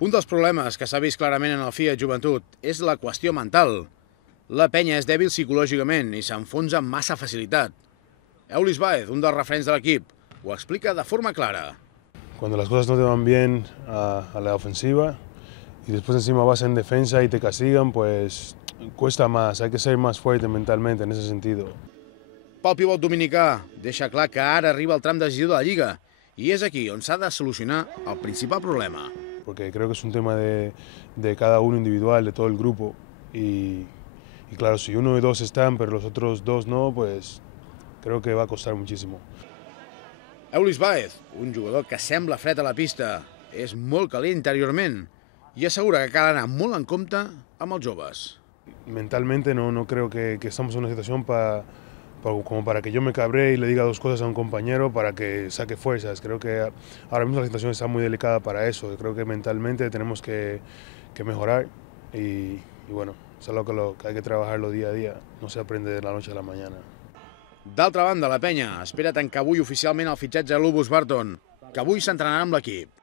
Un dels problemes que s'ha vist clarament en el Fiat Joventut és la qüestió mental. La penya és dèbil psicològicament i s'enfonsa amb massa facilitat. Eulis Baez, un dels referents de l'equip, ho explica de forma clara. Cuando las cosas no te van bien a la ofensiva y después encima vas en defensa y te castigan, pues cuesta más, hay que ser más fuerte mentalmente en ese sentido. Pel pivot dominicà deixa clar que ara arriba el tram decisiu de la Lliga i és aquí on s'ha de solucionar el principal problema. Porque creo que es un tema de cada uno individual, de todo el grupo. Y claro, si uno y dos están, pero los otros dos no, pues creo que va a costar muchísimo. Eulis Baez, un jugador que sembla fred a la pista, és molt calent interiorment i assegura que cal anar molt en compte amb els joves. Mentalmente no creo que estamos en una situación como para que yo me cabree y le diga dos cosas a un compañero para que saque fuerzas. Creo que ahora mismo la situación está muy delicada para eso. Creo que mentalmente tenemos que mejorar y bueno, es algo que hay que trabajarlo día a día. No se aprende de la noche a la mañana. D'altra banda, la penya espera tancar avui oficialment el fitxatge de Lubos Barton, que avui s'entrenarà amb l'equip.